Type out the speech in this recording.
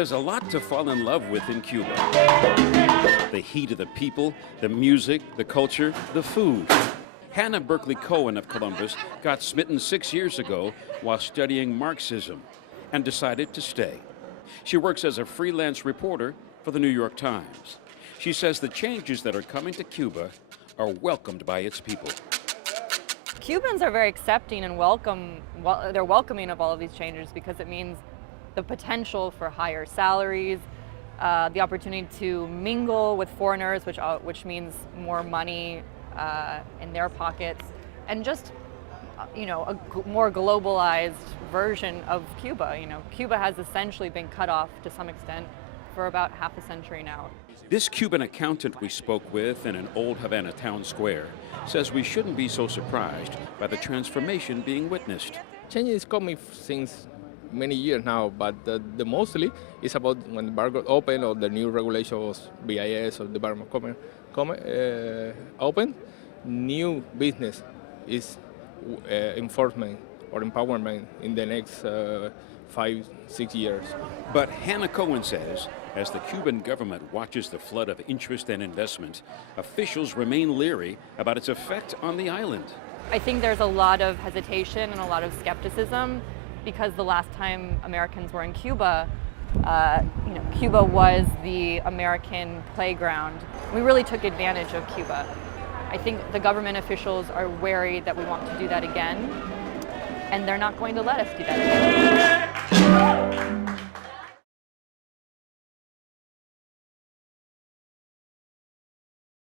There's a lot to fall in love with in Cuba. The heat of the people, the music, the culture, the food. Hannah Berkeley Cohen of Columbus got smitten 6 years ago while studying Marxism and decided to stay. She works as a freelance reporter for the New York Times. She says the changes that are coming to Cuba are welcomed by its people. Cubans are very accepting and they're welcoming of all of these changes because it means the potential for higher salaries, the opportunity to mingle with foreigners, which means more money in their pockets, and just a more globalized version of Cuba. Cuba has essentially been cut off to some extent for about half a century now. This Cuban accountant we spoke with in an old Havana town square says we shouldn't be so surprised by the transformation being witnessed. Change is coming since many years now, but the mostly is about when the bar got open or the new regulations, BIS or Department of Commerce open, new business is enforcement or empowerment in the next 5-6 years. But Hannah Cohen says, as the Cuban government watches the flood of interest and investment, officials remain leery about its effect on the island. I think there's a lot of hesitation and a lot of skepticism because the last time Americans were in Cuba, Cuba was the American playground. We really took advantage of Cuba. I think the government officials are wary that we want to do that again, and they're not going to let us do that again.